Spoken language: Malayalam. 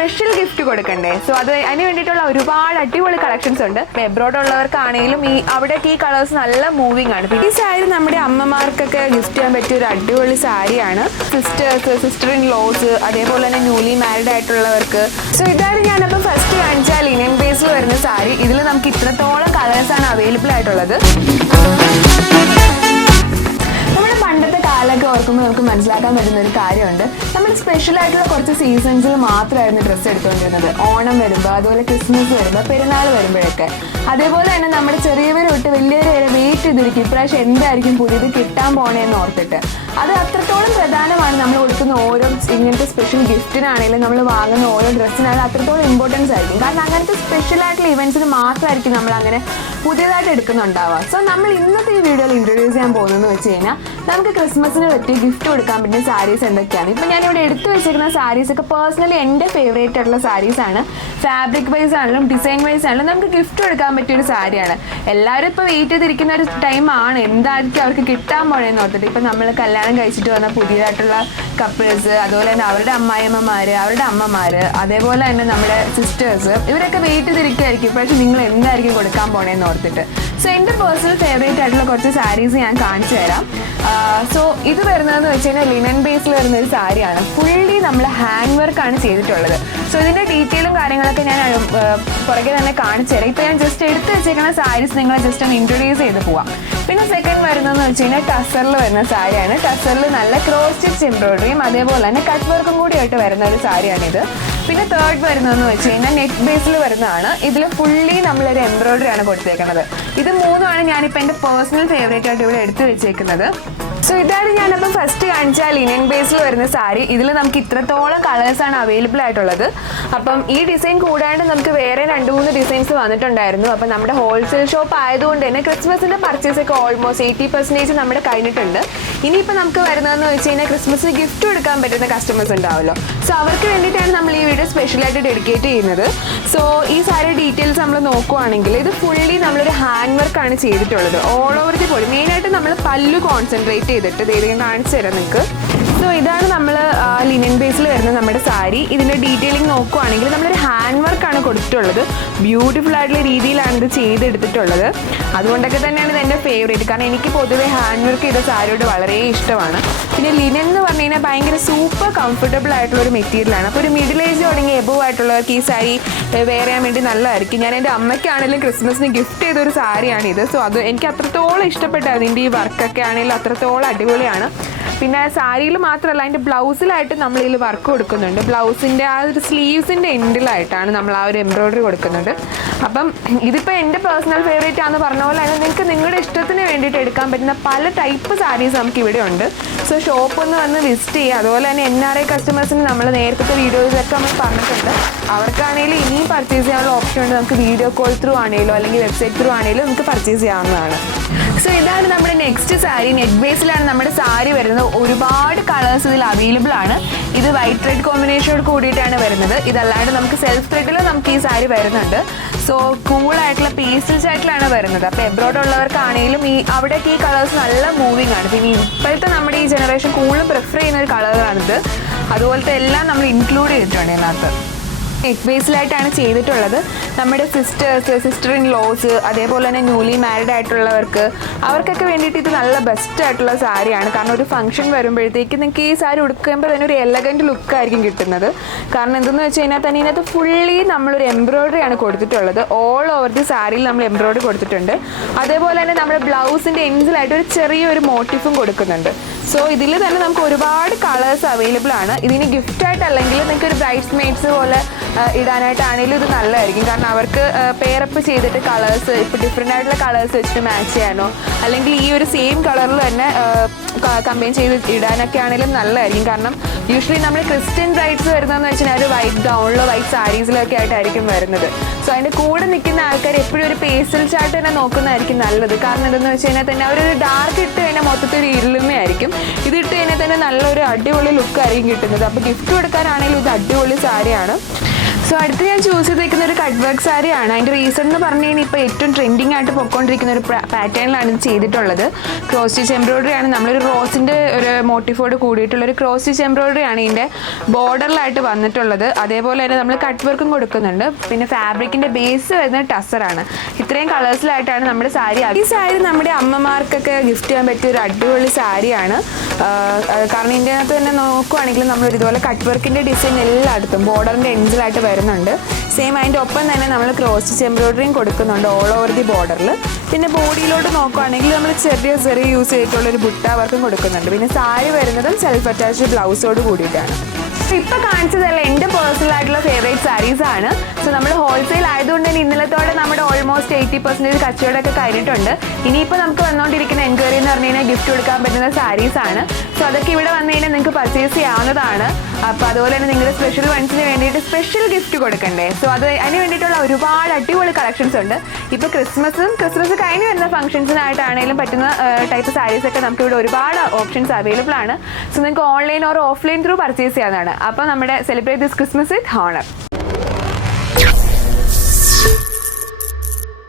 സ്പെഷ്യൽ ഗിഫ്റ്റ് കൊടുക്കണ്ടേ? സോ അതിന് വേണ്ടിയിട്ടുള്ള ഒരുപാട് അടിപൊളി കളക്ഷൻസ് ഉണ്ട്. എബ്രോഡ് ഉള്ളവർക്കാണെങ്കിലും അവിടേക്ക് ഈ കളേഴ്സ് നല്ല മൂവിങ് ആണ്. ഈ സാരി നമ്മുടെ അമ്മമാർക്കൊക്കെ ഗിഫ്റ്റ് ചെയ്യാൻ പറ്റിയ ഒരു അടിപൊളി സാരിയാണ്. സിസ്റ്റർ ഇൻ ലോസ്, അതേപോലെ തന്നെ ന്യൂലി മാരിഡ് ആയിട്ടുള്ളവർക്ക്. സോ ഇതാണ് ഞാനപ്പോൾ ഫസ്റ്റ് കാണിച്ച ലിനൻ ബേസിൽ വരുന്ന സാരി. ഇതിൽ നമുക്ക് ഇത്രത്തോളം കളേഴ്സാണ് അവൈലബിൾ ആയിട്ടുള്ളത്. നമ്മുടെ പണ്ടത്തെ കാലമൊക്കെ ഓർക്കുമ്പോൾ നമുക്ക് മനസ്സിലാക്കാൻ പറ്റുന്ന ഒരു കാര്യമുണ്ട്. നമ്മൾ സ്പെഷ്യൽ ആയിട്ടുള്ള കുറച്ച് സീസൺസിൽ മാത്രമായിരുന്നു ഡ്രസ്സ് എടുത്തുകൊണ്ടിരുന്നത്. ഓണം വരുമ്പോൾ, അതുപോലെ ക്രിസ്മസ് വരുമ്പോൾ, പെരുന്നാൾ വരുമ്പോഴൊക്കെ. അതേപോലെ തന്നെ നമ്മുടെ ചെറിയവർ തൊട്ട് വലിയവരെ വരെ വെയിറ്റ് ചെയ്തിരിക്കും ഇപ്രാവശ്യം എന്തായിരിക്കും പുതിയത് കിട്ടാൻ പോണേന്ന് ഓർത്തിട്ട്. അത് അത്രത്തോളം പ്രധാനമാണ്. നമ്മൾ കൊടുക്കുന്ന ഓരോ ഇങ്ങനത്തെ സ്പെഷ്യൽ ഗിഫ്റ്റിനാണെങ്കിലും നമ്മൾ വാങ്ങുന്ന ഓരോ ഡ്രസ്സിനാണെങ്കിലും അത്രത്തോളം ഇമ്പോർട്ടൻസ് ആയിരിക്കും. കാരണം അങ്ങനത്തെ സ്പെഷ്യൽ ആയിട്ടുള്ള ഇവൻറ്റ്സിന് മാത്രമായിരിക്കും നമ്മൾ അങ്ങനെ പുതിയതായിട്ട് എടുക്കുന്നുണ്ടാവുക. സോ നമ്മൾ ഇന്നത്തെ ഈ വീഡിയോയിൽ ഇൻട്രൊഡ്യൂസ് ചെയ്യാൻ പോകുന്നതെന്ന് വെച്ച് കഴിഞ്ഞാൽ നമുക്ക് ക്രിസ്മസിന് പറ്റി ഗിഫ്റ്റ് കൊടുക്കാൻ പറ്റുന്ന സാരീസ് എന്തൊക്കെയാണ്. ഇപ്പം ഞാനിവിടെ എടുത്തു വെച്ചിരിക്കുന്ന സാരീസൊക്കെ പേഴ്സണലി എൻ്റെ ഫേവറേറ്റ് ആയിട്ടുള്ള സാരീസാണ്. ഫാബ്രിക് വൈസ് ആണെങ്കിലും ഡിസൈൻ വൈസ് ആണെങ്കിലും നമുക്ക് ഗിഫ്റ്റ് കൊടുക്കാൻ പറ്റിയൊരു സാരിയാണ്. എല്ലാവരും ഇപ്പോൾ വെയിറ്റ് ചെയ്തിരിക്കുന്ന ഒരു ടൈമാണ് എന്തായിരിക്കും അവർക്ക് കിട്ടാൻ പോണെന്ന് ഓർത്തിട്ട്. ഇപ്പം നമ്മൾ കല്യാണം കഴിച്ചിട്ട് വന്ന പുതിയതായിട്ടുള്ള കപ്പിൾസ്, അതുപോലെ തന്നെ അവരുടെ അമ്മായിയമ്മമാർ, അവരുടെ അമ്മമാർ, അതേപോലെ തന്നെ നമ്മുടെ സിസ്റ്റേഴ്സ്, ഇവരൊക്കെ വെയിറ്റ് ചെയ്തിരിക്കുമായിരിക്കും പക്ഷേ നിങ്ങൾ എന്തായിരിക്കും കൊടുക്കാൻ പോണേന്ന് ഓർത്തിട്ട്. സോ എൻ്റെ പേഴ്സണൽ ഫേവറേറ്റ് ആയിട്ടുള്ള കുറച്ച് സാരീസ് ഞാൻ കാണിച്ചു തരാം. സോ ഇത് വരുന്നതെന്ന് വെച്ച് കഴിഞ്ഞാൽ ലിനൻ ബേസിൽ വരുന്ന ഒരു സാരിയാണ്. ഫുള്ളി നമ്മൾ ഹാൻഡ് വർക്കാണ് ചെയ്തിട്ടുള്ളത്. സോ ഇതിൻ്റെ ഡീറ്റെയിലും കാര്യങ്ങളൊക്കെ ഞാൻ പുറകെ തന്നെ കാണിച്ചു തരാം. ഇപ്പോൾ ഞാൻ ജസ്റ്റ് എടുത്ത് വെച്ചേക്കുന്ന സാരീസ് നിങ്ങളെ ജസ്റ്റ് ഒന്ന് ഇൻട്രൊഡ്യൂസ് ചെയ്ത് പോവാം. പിന്നെ സെക്കൻഡ് വരുന്നതെന്ന് വെച്ച് കഴിഞ്ഞാൽ ടസറിൽ വരുന്ന സാരിയാണ്. ടസറിൽ നല്ല ക്രോസ് സ്റ്റിച്ച് എംബ്രോയിഡറിയും അതേപോലെ തന്നെ കട്ട് വർക്കും കൂടിയായിട്ട് വരുന്ന ഒരു സാരിയാണിത്. പിന്നെ തേർഡ് വരുന്നതെന്ന് വെച്ച് കഴിഞ്ഞാൽ നെറ്റ് ബേസിൽ വരുന്നതാണ്. ഇതിൽ ഫുള്ളി നമ്മളൊരു എംബ്രോയിഡറി ആണ് കൊടുത്തേക്കുന്നത്. ഇത് മൂന്നുമാണ് ഞാനിപ്പോൾ എൻ്റെ പേഴ്സണൽ ഫേവറേറ്റ് ആയിട്ട് ഇവിടെ എടുത്തു വെച്ചേക്കുന്നത്. സോ ഇതാണ് ഞാനപ്പം ഫസ്റ്റ് കാണിച്ച ലിനൻ ബേസിൽ വരുന്ന സാരി. ഇതിൽ നമുക്ക് ഇത്രത്തോളം കളേഴ്സാണ് അവൈലബിൾ ആയിട്ടുള്ളത്. അപ്പം ഈ ഡിസൈൻ കൂടാണ്ട് നമുക്ക് വേറെ 2-3 ഡിസൈൻസ് വന്നിട്ടുണ്ടായിരുന്നു. അപ്പം നമ്മുടെ ഹോൾസെയിൽ ഷോപ്പ് ആയതുകൊണ്ട് തന്നെ ക്രിസ്മസിൻ്റെ പർച്ചേസൊക്കെ ഓൾമോസ്റ്റ് 80% നമ്മുടെ കഴിഞ്ഞിട്ടുണ്ട്. ഇനിയിപ്പോൾ നമുക്ക് വരുന്നതെന്ന് വെച്ച് കഴിഞ്ഞാൽ ക്രിസ്മസിന് ഗിഫ്റ്റ് കൊടുക്കാൻ പറ്റുന്ന കസ്റ്റമേഴ്സ് ഉണ്ടാവുമല്ലോ. സോ അവർക്ക് വേണ്ടിയിട്ടാണ് നമ്മൾ ഈ വീഡിയോ സ്പെഷ്യലായിട്ട് ഡെഡിക്കേറ്റ് ചെയ്യുന്നത്. സോ ഈ സാരി ഡീറ്റെയിൽസ് നമ്മൾ നോക്കുവാണെങ്കിൽ ഇത് ഫുള്ളി നമ്മളൊരു ഹാൻഡ് വർക്കാണ് ചെയ്തിട്ടുള്ളത്. All over the body. മെയിനായിട്ട് നമ്മൾ പല്ലു കോൺസെൻട്രേറ്റ് ചെയ്തിട്ട് ഞാൻ കാണിച്ചു തരാം നിങ്ങൾക്ക്. സോ ഇതാണ് നമ്മൾ ലിനൻ ബേസിൽ വരുന്ന നമ്മുടെ സാരി. ഇതിൻ്റെ ഡീറ്റെയിലിംഗ് നോക്കുവാണെങ്കിൽ നമ്മളൊരു ഹാൻഡ് വർക്കാണ് കൊടുത്തിട്ടുള്ളത്. ബ്യൂട്ടിഫുൾ ആയിട്ടുള്ള രീതിയിലാണ് ഇത് ചെയ്തെടുത്തിട്ടുള്ളത്. അതുകൊണ്ടൊക്കെ തന്നെയാണ് ഇത് എൻ്റെ ഫേവറേറ്റ്. കാരണം എനിക്ക് പൊതുവെ ഹാൻഡ് വർക്ക് ചെയ്ത സാരിയോട് വളരെ ഇഷ്ടമാണ്. പിന്നെ ലിനൻ എന്ന് പറഞ്ഞു കഴിഞ്ഞാൽ ഭയങ്കര സൂപ്പർ കംഫർട്ടബിൾ ആയിട്ടുള്ള ഒരു മെറ്റീരിയലാണ്. അപ്പോൾ ഒരു മിഡിൽ ഏജ് തുടങ്ങി എബോവ് ആയിട്ടുള്ളവർക്ക് ഈ സാരി വെയർ ചെയ്യാൻ വേണ്ടി നല്ലതായിരിക്കും. ഞാൻ എൻ്റെ അമ്മയ്ക്കാണെങ്കിലും ക്രിസ്മസിന് ഗിഫ്റ്റ് ചെയ്തൊരു സാരിയാണിത്. സോ അത് എനിക്ക് അത്രത്തോളം ഇഷ്ടപ്പെട്ടു. അതിൻ്റെ ഈ വർക്കൊക്കെ ആണെങ്കിലും അത്രത്തോളം അടിപൊളിയാണ്. പിന്നെ സാരിയിൽ മാത്രമല്ല അതിൻ്റെ ബ്ലൗസിലായിട്ട് നമ്മളിതിൽ വർക്ക് കൊടുക്കുന്നുണ്ട്. ബ്ലൗസിൻ്റെ ആ ഒരു സ്ലീവ്സിൻ്റെ എൻഡിലായിട്ടാണ് നമ്മൾ ആ ഒരു എംബ്രോയിഡറി കൊടുക്കുന്നുണ്ട്. അപ്പം ഇതിപ്പോൾ എൻ്റെ പേഴ്സണൽ ഫേവറേറ്റ് ആണെന്ന് പറഞ്ഞ പോലെ തന്നെ നിങ്ങൾക്ക് നിങ്ങളുടെ ഇഷ്ടത്തിന് വേണ്ടിയിട്ട് എടുക്കാൻ പറ്റുന്ന പല ടൈപ്പ് സാരീസ് നമുക്ക് ഇവിടെ ഉണ്ട്. സോ ഷോപ്പ് ഒന്ന് വന്ന് വിസിറ്റ് ചെയ്യുക. അതുപോലെ തന്നെ NRI കസ്റ്റമേഴ്സിന് നമ്മൾ നേരത്തെ വീഡിയോസിലൊക്കെ നമ്മൾ പറഞ്ഞിട്ടുണ്ട്. അവർക്കാണെങ്കിലും ഇനിയും പർച്ചേസ് ചെയ്യാനുള്ള ഓപ്ഷൻ ഉണ്ട്. നമുക്ക് വീഡിയോ കോൾ ത്രൂ ആണെങ്കിലോ അല്ലെങ്കിൽ വെബ്സൈറ്റ് ത്രൂ ആണെങ്കിലും നമുക്ക് പർച്ചേസ് ചെയ്യാവുന്നതാണ്. സോ ഇതാണ് നമ്മുടെ നെക്സ്റ്റ് സാരി. നെറ്റ് ബേസിലാണ് നമ്മുടെ സാരി വരുന്നത്. ഒരുപാട് കളേഴ്സ് ഇതിൽ അവൈലബിൾ ആണ്. ഇത് വൈറ്റ് റെഡ് കോമ്പിനേഷനോട് കൂടിയിട്ടാണ് വരുന്നത്. ഇതല്ലാണ്ട് നമുക്ക് സെൽഫ് ത്രെഡിലും നമുക്ക് ഈ സാരി വരുന്നുണ്ട്. സോ കൂളായിട്ടുള്ള പേസ്റ്റൽസ് ആയിട്ടാണ് വരുന്നത്. അപ്പോൾ എബ്രോഡ് ഉള്ളവർക്കാണെങ്കിലും അവിടേക്ക് ഈ കളേഴ്സ് നല്ല മൂവിങ് ആണ്. പിന്നെ ഇപ്പോഴത്തെ നമ്മുടെ ഈ ജനറേഷൻ കൂടുതലും പ്രിഫർ ചെയ്യുന്ന ഒരു കളറാണിത്. അതുപോലത്തെ എല്ലാം നമ്മൾ ഇൻക്ലൂഡ് ചെയ്തിട്ടുണ്ട് ഇതിനകത്ത്. നെറ്റ് ബേസിലായിട്ടാണ് ചെയ്തിട്ടുള്ളത്. നമ്മുടെ സിസ്റ്റർ ഇൻ ലോസ്, അതേപോലെ തന്നെ ന്യൂലി മാരിഡ് ആയിട്ടുള്ളവർക്ക്, അവർക്കൊക്കെ വേണ്ടിയിട്ട് ഇത് നല്ല ബെസ്റ്റ് ആയിട്ടുള്ള സാരിയാണ്. കാരണം ഒരു ഫംഗ്ഷൻ വരുമ്പോഴത്തേക്ക് നിങ്ങൾക്ക് ഈ സാരി ഉടുക്കുമ്പോൾ തന്നെ ഒരു എലഗൻറ്റ് ലുക്കായിരിക്കും കിട്ടുന്നത്. കാരണം എന്തെന്ന് വെച്ച് കഴിഞ്ഞാൽ തന്നെ ഇതിനകത്ത് ഫുള്ളി നമ്മളൊരു എംബ്രോയിഡറി ആണ് കൊടുത്തിട്ടുള്ളത്. ഓൾ ഓവർ ദി സാരിയിൽ നമ്മൾ എംബ്രോയിഡറി കൊടുത്തിട്ടുണ്ട്. അതേപോലെ തന്നെ നമ്മുടെ ബ്ലൗസിൻ്റെ എൻഡിലായിട്ട് ഒരു ചെറിയൊരു മോട്ടീഫും കൊടുക്കുന്നുണ്ട്. സോ ഇതിൽ തന്നെ നമുക്ക് ഒരുപാട് കളേഴ്സ് അവൈലബിൾ ആണ്. ഇതിന് ഗിഫ്റ്റായിട്ട് അല്ലെങ്കിൽ നിങ്ങൾക്ക് ഒരു ബ്രൈഡ്സ് മെയ്ഡ്സ് പോലെ ഇടാനായിട്ടാണെങ്കിലും ഇത് നല്ലതായിരിക്കും. കാരണം അവർക്ക് പെയറപ്പ് ചെയ്തിട്ട് കളേഴ്സ് ഇപ്പോൾ ഡിഫറെൻ്റ് ആയിട്ടുള്ള കളേഴ്സ് വെച്ചിട്ട് മാച്ച് ചെയ്യാനോ അല്ലെങ്കിൽ ഈ ഒരു സെയിം കളറിൽ തന്നെ കമ്പൈൻ ചെയ്ത് ഇടാനൊക്കെ ആണെങ്കിലും നല്ലതായിരിക്കും. കാരണം യൂഷ്വലി നമ്മൾ ക്രിസ്ത്യൻ ബ്രൈഡ്സ് വരുന്നതെന്ന് വെച്ചാൽ ഒരു വൈറ്റ് ഗൗണിലോ വൈറ്റ് സാരീസിലൊക്കെ ആയിട്ടായിരിക്കും വരുന്നത്. സോ അതിൻ്റെ കൂടെ നിൽക്കുന്ന ആൾക്കാർ എപ്പോഴും ഒരു പേസ്റ്റൽ ചാർട്ട് തന്നെ നോക്കുന്നതായിരിക്കും നല്ലത്. കാരണം എന്തെന്ന് വെച്ച് കഴിഞ്ഞാൽ തന്നെ അവരൊരു ഡാർക്ക് ഇട്ട് കഴിഞ്ഞാൽ മൊത്തത്തിൽ ഒരു ഇരുളുമയായിരിക്കും. ഇത് ഇട്ട് കഴിഞ്ഞാൽ തന്നെ നല്ലൊരു അടിപൊളി ലുക്കായിരിക്കും കിട്ടുന്നത്. അപ്പോൾ ഗിഫ്റ്റ് കൊടുക്കാനാണെങ്കിലും ഇത് അടിപൊളി സാരിയാണ്. സോ സോ അടുത്ത് ഞാൻ ചൂസ് ചെയ്തിരിക്കുന്ന ഒരു കട്ട് വർക്ക് സാരിയാണ്. അതിൻ്റെ റീസൺ എന്ന് പറഞ്ഞു കഴിഞ്ഞാൽ ഇപ്പോൾ ഏറ്റവും ട്രെൻഡിങ് ആയിട്ട് പൊയ്ക്കൊണ്ടിരിക്കുന്ന ഒരു പാറ്റേണിലാണ് ഇത് ചെയ്തിട്ടുള്ളത്. ക്രോസ് സ്റ്റിച്ച് എംബ്രോയിഡറി ആണ്. നമ്മളൊരു റോസിൻ്റെ ഒരു മോട്ടീഫോട് കൂടിയിട്ടുള്ളൊരു ക്രോസ് സ്റ്റിച്ച് എംബ്രോയിഡറി ആണ് ഇതിൻ്റെ ബോർഡറിലായിട്ട് വന്നിട്ടുള്ളത്. അതേപോലെ തന്നെ നമ്മൾ കട്ട് വർക്കും കൊടുക്കുന്നുണ്ട്. പിന്നെ ഫാബ്രിക്കിൻ്റെ ബേസ് വരുന്നത് ടസറാണ്. ഇത്രയും കളേഴ്സിലായിട്ടാണ് നമ്മുടെ സാരി. ഈ സാരി നമ്മുടെ അമ്മമാർക്കൊക്കെ ഗിഫ്റ്റ് ചെയ്യാൻ പറ്റിയ ഒരു അടിപൊളി സാരിയാണ്. കാരണം ഇതിൻ്റെ അകത്ത് തന്നെ നോക്കുവാണെങ്കിൽ നമ്മൾ ഇതുപോലെ കട്ട് വർക്കിൻ്റെ ഡിസൈൻ എല്ലായിടത്തും ബോർഡറിൻ്റെ എൻഡിലായിട്ട് വരുന്നുണ്ട്. സെയിം അതിൻ്റെ ഒപ്പം തന്നെ നമ്മൾ ക്രോസ് സ്റ്റിച്ച് എംബ്രോയിഡറിയും കൊടുക്കുന്നുണ്ട് ഓൾ ഓവർ ദി ബോർഡറിൽ. പിന്നെ ബോഡിയിലോട്ട് നോക്കുകയാണെങ്കിൽ നമ്മൾ ചെറിയ യൂസ് ചെയ്തിട്ടുള്ള ഒരു ബുട്ട വർക്കും കൊടുക്കുന്നുണ്ട്. പിന്നെ സാരി വരുന്നതും സെൽഫ് അറ്റാച്ച്ഡ് ബ്ലൗസോട് കൂടിയിട്ടാണ്. ഇപ്പൊ കാണിച്ചതല്ല എൻ്റെ പേഴ്സണൽ ആയിട്ടുള്ള ഫേവറേറ്റ് സാരീസ് ആണ്. സോ നമ്മൾ ഹോൾസെയിൽ ആയതുകൊണ്ട് തന്നെ ഇന്നലത്തോടെ നമ്മുടെ ഓൾമോസ്റ്റ് 80% കച്ചവടമൊക്കെ കഴിഞ്ഞിട്ടുണ്ട്. ഇനിയിപ്പോൾ നമുക്ക് വന്നുകൊണ്ടിരിക്കുന്ന എൻക്വയറി എന്ന് പറഞ്ഞു കഴിഞ്ഞാൽ ഗിഫ്റ്റ് കൊടുക്കാൻ പറ്റുന്ന സാരീസ് ആണ്. സോ അതൊക്കെ ഇവിടെ വന്നു കഴിഞ്ഞാൽ നിങ്ങൾക്ക് പർച്ചേസ് ചെയ്യാവുന്നതാണ്. അപ്പോൾ അതുപോലെ തന്നെ നിങ്ങളുടെ സ്പെഷ്യൽ വൺസിന് വേണ്ടിയിട്ട് സ്പെഷ്യൽ ഗിഫ്റ്റ് കൊടുക്കണ്ടേ? സോ അതിന് വേണ്ടിയിട്ടുള്ള ഒരുപാട് അടിപൊളി കളക്ഷൻസ് ഉണ്ട്. ഇപ്പോൾ ക്രിസ്മസ് കഴിഞ്ഞ് വരുന്ന ഫംഗ്ഷൻസിനായിട്ടാണെങ്കിലും പറ്റുന്ന ടൈപ്പ് സാരീസ് ഒക്കെ നമുക്ക് ഇവിടെ ഒരുപാട് ഓപ്ഷൻസ് അവൈലബിൾ ആണ്. സോ നിങ്ങൾക്ക് online or offline through purchase ചെയ്യാവുന്നതാണ്. അപ്പോൾ നമ്മുടെ celebrate this Christmas with honour.